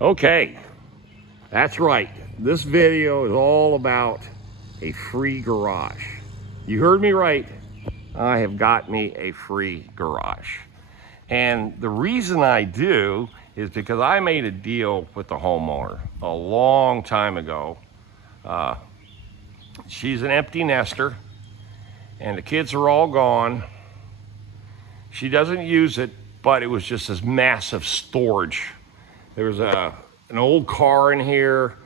Okay, that's right. This video is all about a free garage. You heard me right. I have got me a free garage. And the reason I do is because I made a deal with the homeowner a long time ago. She's an empty nester and the kids are all gone. She doesn't use it, but it was just this massive storage. There was an old car in here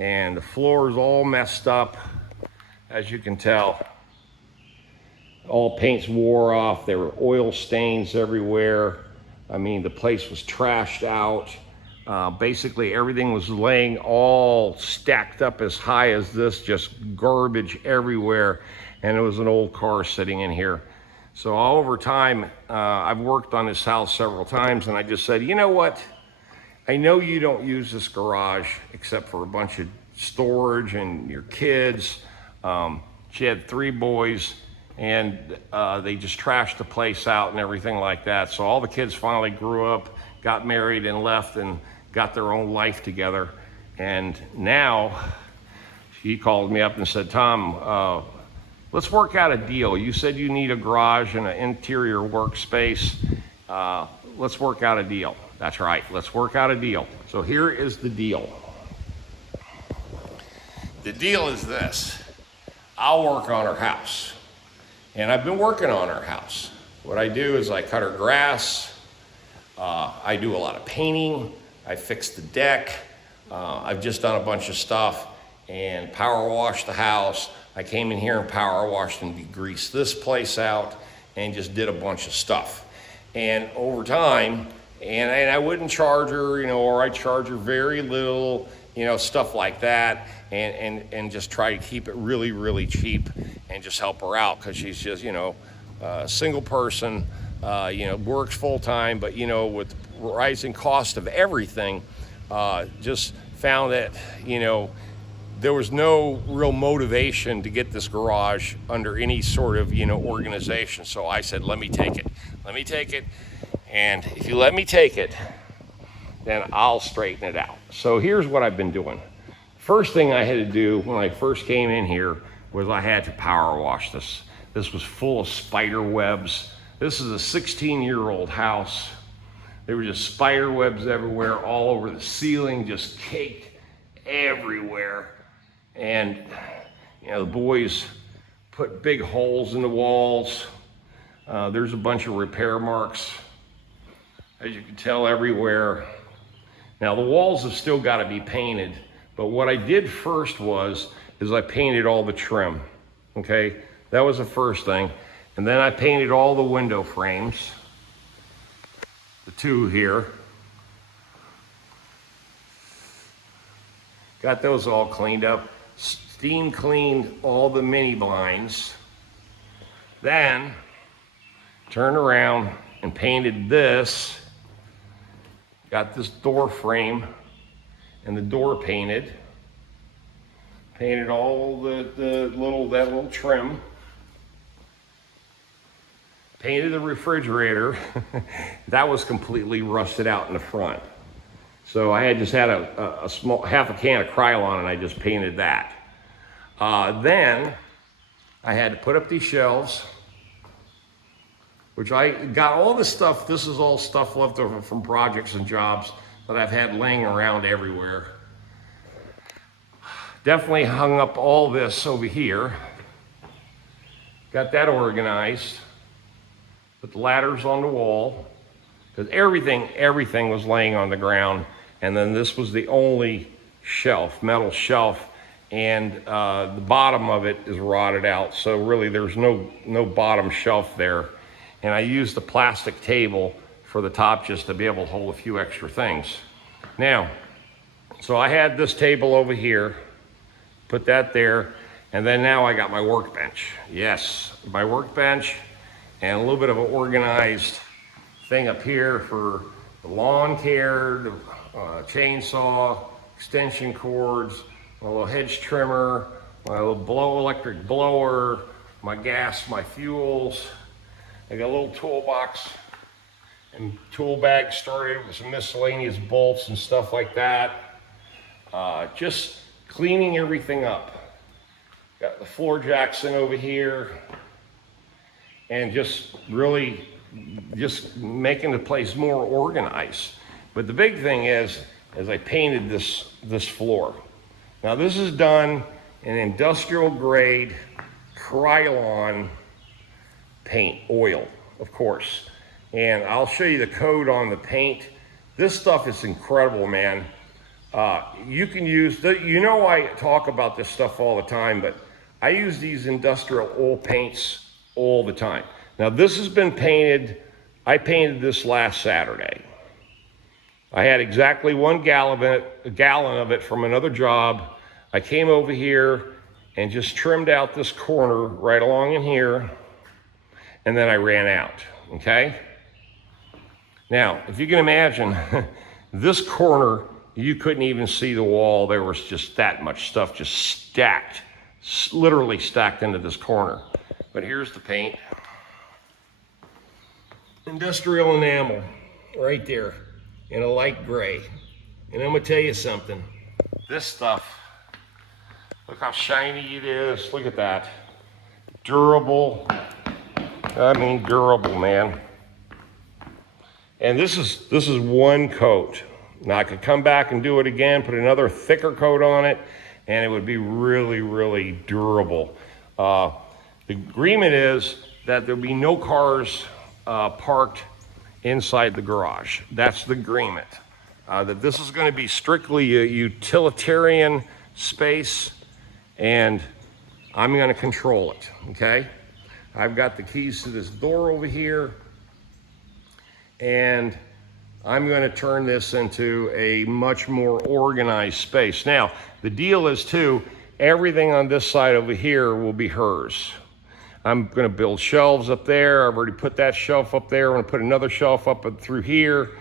and the floor is all messed up, as you can tell. All paints wore off. There were oil stains everywhere. I mean, the place was trashed out. Basically, everything was laying all stacked up as high as this, just garbage everywhere. And it was an old car sitting in here. So over time, I've worked on this house several times, and I just said, you know what? I know you don't use this garage except for a bunch of storage and your kids. She had 3 boys, and they just trashed the place out and everything like that. So all the kids finally grew up, got married and left and got their own life together. And now she called me up and said, Tom, let's work out a deal. You said you need a garage and an interior workspace. Let's work out a deal. That's right, let's work out a deal. So here is the deal. The deal is this. I'll work on her house. And I've been working on her house. What I do is I cut her grass. I do a lot of painting. I fix the deck. I've just done a bunch of stuff and power washed the house. I came in here and power washed and degreased this place out and just did a bunch of stuff. And over time, and I wouldn't charge her, or I charge her very little, stuff like that, and just try to keep it really, really cheap and just help her out because she's just, a single person, works full time, but, with rising cost of everything, just found that, there was no real motivation to get this garage under any sort of, organization. So I said, let me take it. And if you let me take it, then I'll straighten it out. So here's what I've been doing. First thing I had to do when I first came in here was I had to power wash this. This was full of spider webs. This is a 16-year-old house. There were just spider webs everywhere, all over the ceiling, just caked everywhere. And, the boys put big holes in the walls. There's a bunch of repair marks, as you can tell, everywhere. Now the walls have still got to be painted, but what I did first is I painted all the trim, okay? That was the first thing. And then I painted all the window frames, the 2 here. Got those all cleaned up. Steam cleaned all the mini blinds. Then turned around and painted this. Got this door frame and the door painted. Painted all that little trim. Painted the refrigerator. That was completely rusted out in the front. So I just had a small half a can of Krylon and I just painted that. Then I had to put up these shelves, which I got all this stuff. This is all stuff left over from projects and jobs that I've had laying around everywhere. Definitely hung up all this over here. Got that organized. Put the ladders on the wall, because everything was laying on the ground. And then this was the only shelf, metal shelf, and the bottom of it is rotted out. So really there's no bottom shelf there. And I used the plastic table for the top just to be able to hold a few extra things. Now, so I had this table over here, put that there, and then now I got my workbench. Yes, my workbench, and a little bit of an organized thing up here for the lawn care, the chainsaw, extension cords, my little hedge trimmer, my little electric blower, my gas, my fuels, I got a little toolbox and tool bag started with some miscellaneous bolts and stuff like that. Just cleaning everything up. Got the floor jacks in over here, and just really just making the place more organized. But the big thing is I painted this floor. Now this is done in industrial grade Krylon paint, oil, of course. And I'll show you the code on the paint. This stuff is incredible, man. You can use, I talk about this stuff all the time, but I use these industrial oil paints all the time. Now this has been painted, I painted this last Saturday. I had exactly 1 gallon of it from another job. I came over here and just trimmed out this corner right along in here, and then I ran out, okay? Now, if you can imagine, this corner, you couldn't even see the wall. There was just that much stuff just stacked, literally stacked into this corner. But here's the paint. Industrial enamel, right there, in a light gray. And I'm gonna tell you something. This stuff, look how shiny it is. Look at that. Durable. I mean, durable, man. And this is 1 coat. Now I could come back and do it again, put another thicker coat on it, and it would be really, really durable. The agreement is that there'll be no cars parked inside the garage. That's the agreement. That this is going to be strictly a utilitarian space, and I'm going to control it, okay? I've got the keys to this door over here, and I'm going to turn this into a much more organized space. Now, the deal is too, everything on this side over here will be hers. I'm going to build shelves up there. I've already put that shelf up there. I'm going to put another shelf up through here,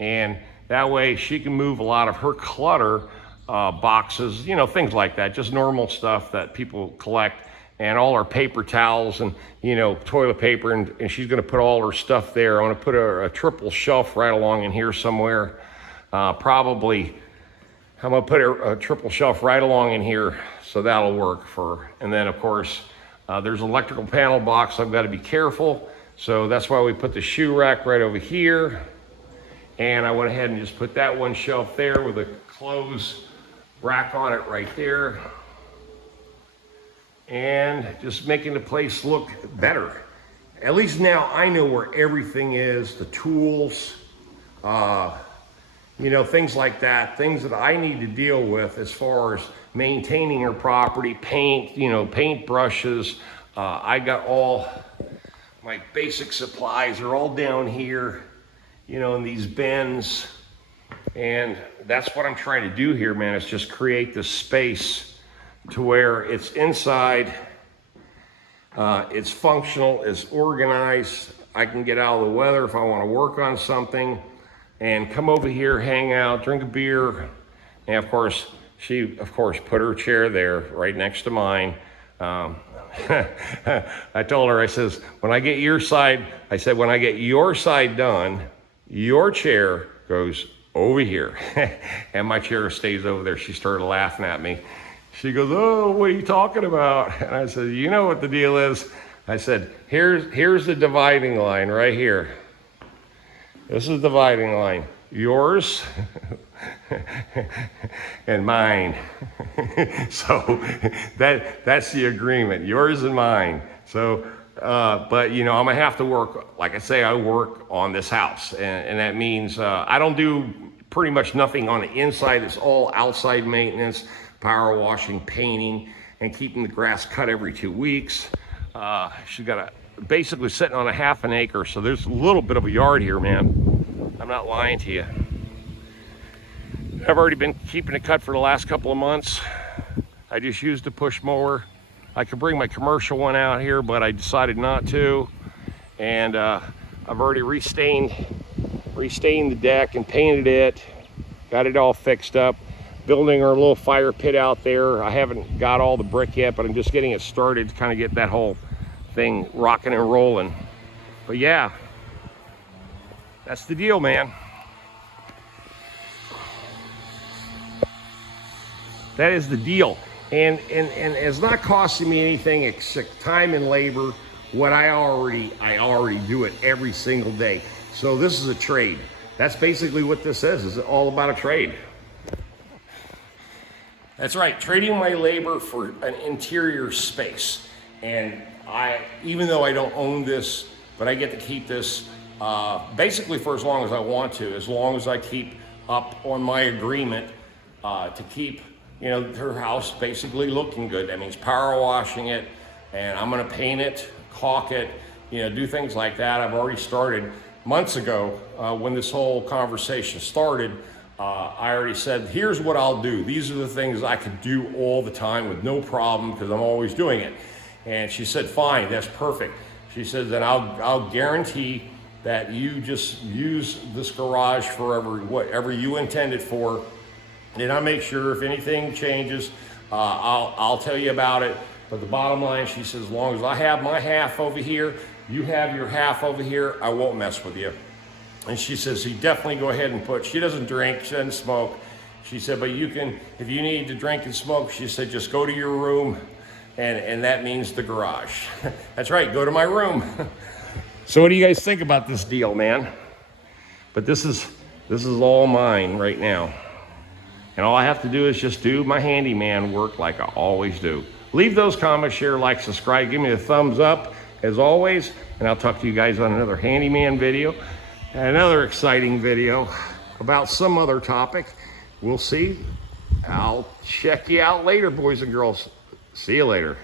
and that way she can move a lot of her clutter, boxes, things like that, just normal stuff that people collect, and all our paper towels and, toilet paper, and she's gonna put all her stuff there. I'm gonna put a triple shelf right along in here somewhere. Probably, I'm gonna put a triple shelf right along in here, so that'll work for her. And then of course, there's an electrical panel box. I've gotta be careful. So that's why we put the shoe rack right over here. And I went ahead and just put that 1 shelf there with a clothes rack on it right there. And just making the place look better. At least now I know where everything is, the tools, things like that, things that I need to deal with as far as maintaining your property, paint, paint brushes. I got all my basic supplies are all down here, in these bins. And that's what I'm trying to do here, man, is just create this space to where it's inside, it's functional, it's organized. I can get out of the weather if I want to work on something and come over here, hang out, drink a beer. And of course, she put her chair there right next to mine. I told her, I says, when I get your side done, your chair goes over here. And my chair stays over there. She started laughing at me. She goes, oh, what are you talking about? And I said, you know what the deal is? I said, here's the dividing line right here. This is the dividing line. Yours and mine. So that's the agreement, yours and mine. So, but I'm gonna have to work, like I say, I work on this house. And that means I don't do pretty much nothing on the inside. It's all outside maintenance. Power washing, painting, and keeping the grass cut every 2 weeks. She's got basically sitting on a ½ an acre, so there's a little bit of a yard here, man. I'm not lying to you. I've already been keeping it cut for the last couple of months. I just used a push mower. I could bring my commercial one out here, but I decided not to. And I've already restained the deck and painted it, got it all fixed up. Building our little fire pit out there. I haven't got all the brick yet, but I'm just getting it started to kind of get that whole thing rocking and rolling. But yeah, that's the deal, man. That is the deal. And it's not costing me anything except time and labor. What I already do it every single day. So this is a trade. That's basically what this is all about a trade. That's right, trading my labor for an interior space. And even though I don't own this, but I get to keep this basically for as long as I want to, as long as I keep up on my agreement to keep, you know, her house basically looking good. That means power washing it, and I'm gonna paint it, caulk it, you know, do things like that. I've already started months ago when this whole conversation started. I already said, here's what I'll do. These are the things I could do all the time with no problem because I'm always doing it. And she said, fine, that's perfect. She said, then I'll guarantee that you just use this garage for whatever you intend it for. And I'll make sure if anything changes, I'll tell you about it. But the bottom line, she says, as long as I have my half over here, you have your half over here, I won't mess with you. And she says, you definitely go ahead and she doesn't drink, she doesn't smoke. She said, but you can, if you need to drink and smoke, she said, just go to your room, and that means the garage. That's right, go to my room. So what do you guys think about this deal, man? But this is all mine right now. And all I have to do is just do my handyman work like I always do. Leave those comments, share, like, subscribe, give me a thumbs up as always, and I'll talk to you guys on another handyman video, and another exciting video about some other topic. We'll see. I'll check you out later, boys and girls. See you later.